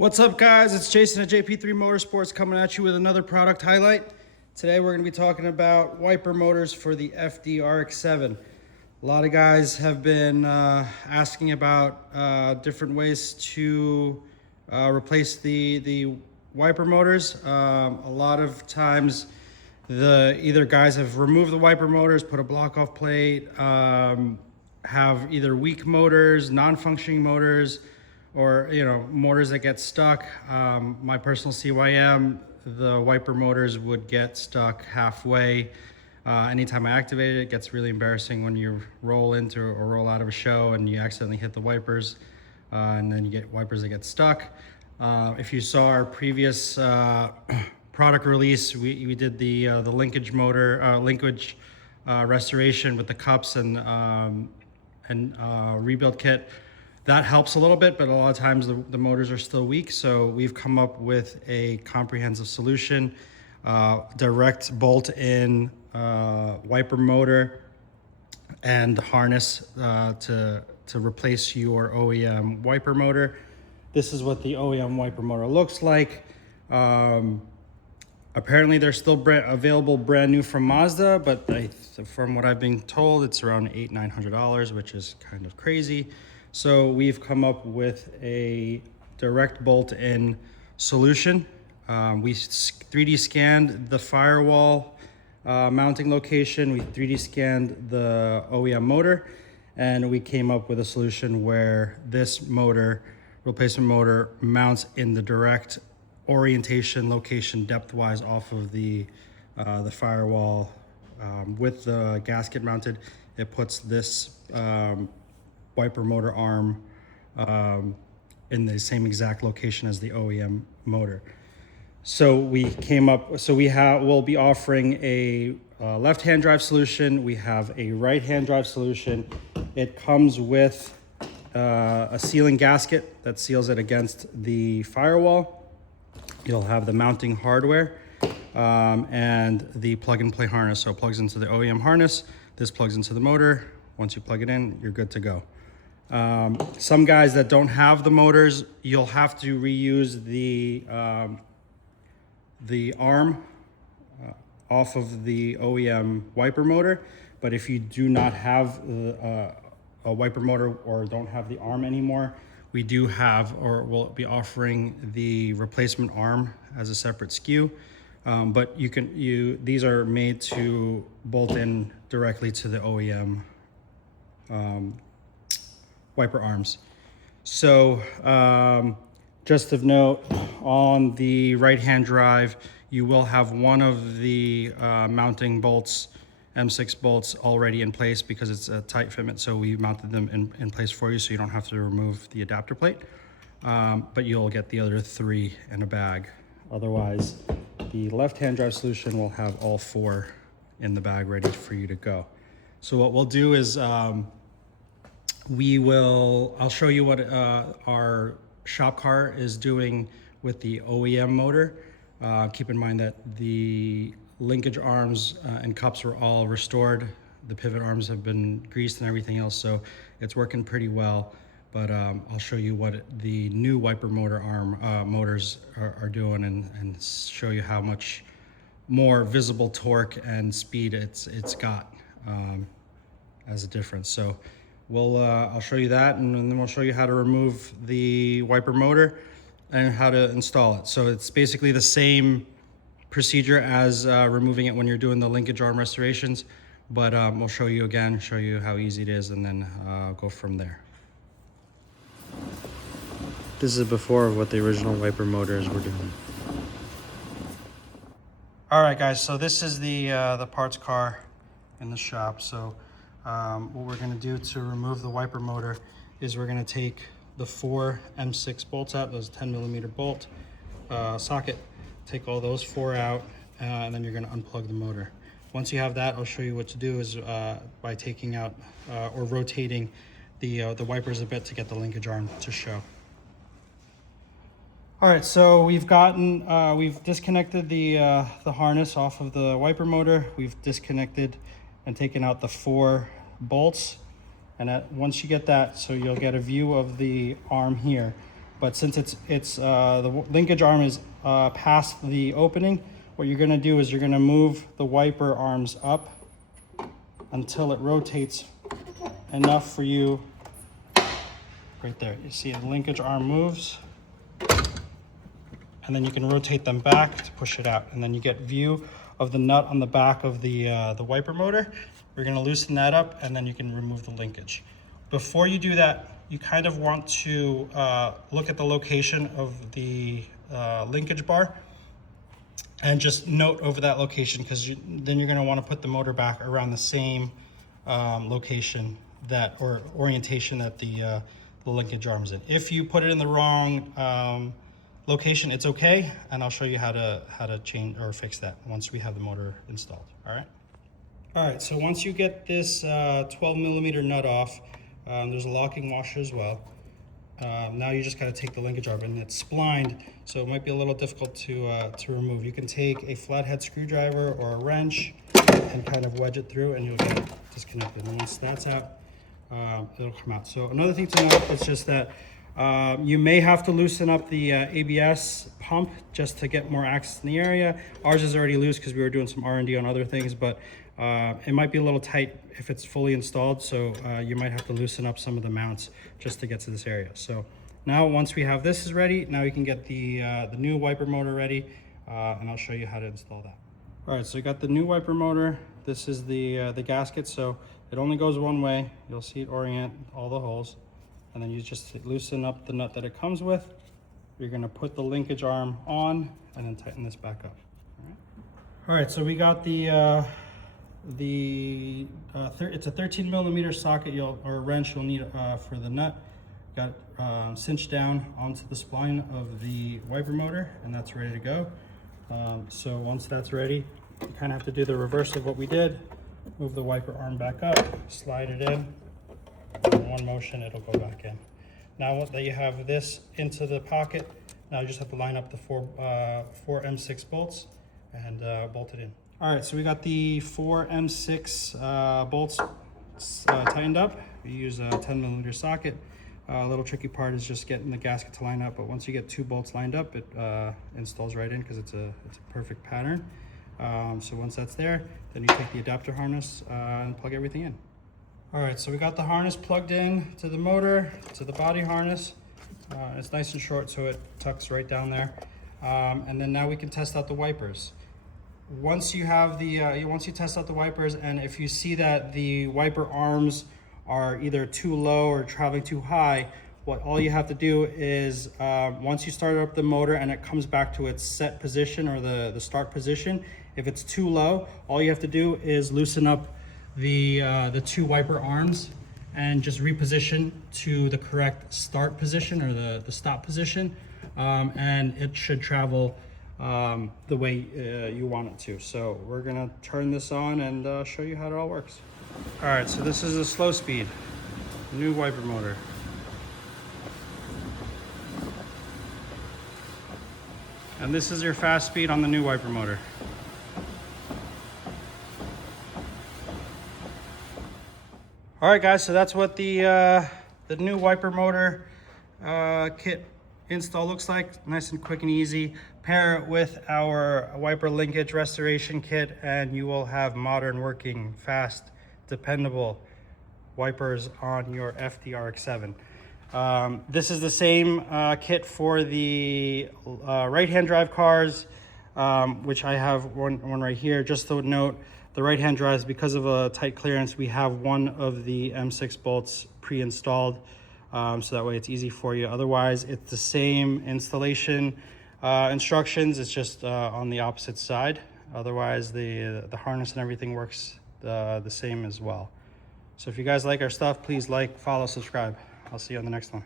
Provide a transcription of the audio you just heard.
What's up, guys? It's Jason at JP3 Motorsports coming at you with another product highlight. Today we're going to be talking about wiper motors for the FD RX7. A lot of guys have been asking about different ways to replace the wiper motors. A lot of times either guys have removed the wiper motors, put a block off plate, have either weak motors, non-functioning motors, or motors that get stuck. My personal CYM, the wiper motors would get stuck halfway. Anytime I activate it, it gets really embarrassing when you roll into or roll out of a show and you accidentally hit the wipers, and then you get wipers that get stuck. If you saw our previous product release, we did the linkage motor, linkage restoration with the cups and rebuild kit. That helps a little bit, but a lot of times the motors are still weak. So we've come up with a comprehensive solution, direct bolt-in wiper motor and harness to replace your OEM wiper motor. This is what the OEM wiper motor looks like. Apparently they're still available brand new from Mazda, but from what I've been told, it's around $800–900, which is kind of crazy. So we've come up with a direct bolt-in solution. We 3D scanned the firewall mounting location. We 3D scanned the OEM motor, and we came up with a solution where this motor, replacement motor, mounts in the direct orientation location depth-wise off of the firewall. With the gasket mounted, it puts this wiper motor arm in the same exact location as the OEM motor. So we'll be offering a left-hand drive solution. We have a right-hand drive solution. It comes with a sealing gasket that seals it against the firewall. You'll have the mounting hardware and the plug-and-play harness. So it plugs into the OEM harness. This plugs into the motor. Once you plug it in, you're good to go. Some guys that don't have the motors, you'll have to reuse the arm off of the OEM wiper motor. But if you do not have a wiper motor or don't have the arm anymore, we do have, or we'll be offering the replacement arm as a separate SKU. But these are made to bolt in directly to the OEM wiper arms. So just of note, on the right-hand drive, you will have one of the mounting bolts, M6 bolts, already in place because it's a tight fitment. So we mounted them in place for you, so you don't have to remove the adapter plate. But you'll get the other 3 in a bag. Otherwise, the left-hand drive solution will have all 4 in the bag ready for you to go. So what we'll do is I'll show you what our shop car is doing with the OEM motor. Keep in mind that the linkage arms and cups were all restored. The pivot arms have been greased and everything else, so it's working pretty well. But I'll show you what the new wiper motor arm motors are doing and show you how much more visible torque and speed it's got as a difference. So I'll show you that, and then we'll show you how to remove the wiper motor and how to install it. So it's basically the same procedure as removing it when you're doing the linkage arm restorations, but we'll show you how easy it is, and then go from there. This is before of what the original wiper motors were doing. All right, guys, so this is the parts car in the shop. So what we're going to do to remove the wiper motor is we're going to take the 4 M6 bolts out, those 10mm bolt socket, take all those 4 out, and then you're going to unplug the motor. Once you have that, I'll show you what to do is by taking out or rotating the wipers a bit to get the linkage arm to show. All right, so we've disconnected the harness off of the wiper motor. We've disconnected and taken out the 4 bolts. And once you get that, so you'll get a view of the arm here. But since the linkage arm is past the opening, what you're gonna do is you're gonna move the wiper arms up until it rotates enough for you. Right there, you see the linkage arm moves, and then you can rotate them back to push it out, and then you get view of the nut on the back of the wiper motor. We're gonna loosen that up, and then you can remove the linkage. Before you do that, you kind of want to look at the location of the linkage bar and just note over that location, because then you're gonna wanna put the motor back around the same location or orientation that the linkage arm's in. If you put it in the wrong location, it's okay, and I'll show you how to change or fix that once we have the motor installed. All right, so once you get this 12mm nut off, there's a locking washer as well. Now you just got to take the linkage arm, and it's splined, so it might be a little difficult to remove. You can take a flathead screwdriver or a wrench and kind of wedge it through, and you'll get it disconnected. And once that's out, it'll come out. So another thing to note is just that you may have to loosen up the ABS pump just to get more access in the area. Ours is already loose because we were doing some R&D on other things, but it might be a little tight if it's fully installed, so you might have to loosen up some of the mounts just to get to this area. So now once we have this is ready, now you can get the new wiper motor ready, and I'll show you how to install that. All right, so you got the new wiper motor. This is the gasket, so it only goes one way. You'll see it orient all the holes, and then you just loosen up the nut that it comes with. You're gonna put the linkage arm on and then tighten this back up. All right, so we got it's a 13mm socket or wrench you'll need for the nut. Got cinched down onto the spline of the wiper motor, and that's ready to go. So once that's ready, you kind of have to do the reverse of what we did. Move the wiper arm back up, slide it in. In one motion, it'll go back in. Now that you have this into the pocket, now you just have to line up the four M6 bolts and bolt it in. All right, so we got the 4 M6 bolts tightened up. We use a 10mm socket. A little tricky part is just getting the gasket to line up, but once you get 2 bolts lined up, it installs right in because it's a perfect pattern. So once that's there, then you take the adapter harness and plug everything in. All right, so we got the harness plugged in to the motor, to the body harness. It's nice and short, so it tucks right down there. And then now we can test out the wipers. Once you have once you test out the wipers, and if you see that the wiper arms are either too low or traveling too high, all you have to do is once you start up the motor and it comes back to its set position or the start position, if it's too low, all you have to do is loosen up the 2 wiper arms and just reposition to the correct start position or the stop position, and it should travel the way you want it to. So we're gonna turn this on and show you how it all works. All right, so this is a slow speed, new wiper motor. And this is your fast speed on the new wiper motor. All right, guys, so that's what the new wiper motor kit install looks like. Nice and quick and easy. Pair it with our wiper linkage restoration kit, and you will have modern, working, fast, dependable wipers on your FD RX7. This is the same kit for the right-hand drive cars, which I have one right here. Just to note, the right-hand drives, because of a tight clearance, we have one of the M6 bolts pre-installed, so that way it's easy for you. Otherwise, it's the same installation instructions, it's just on the opposite side. Otherwise, the harness and everything works the same as well. So if you guys like our stuff, please like, follow, subscribe. I'll see you on the next one.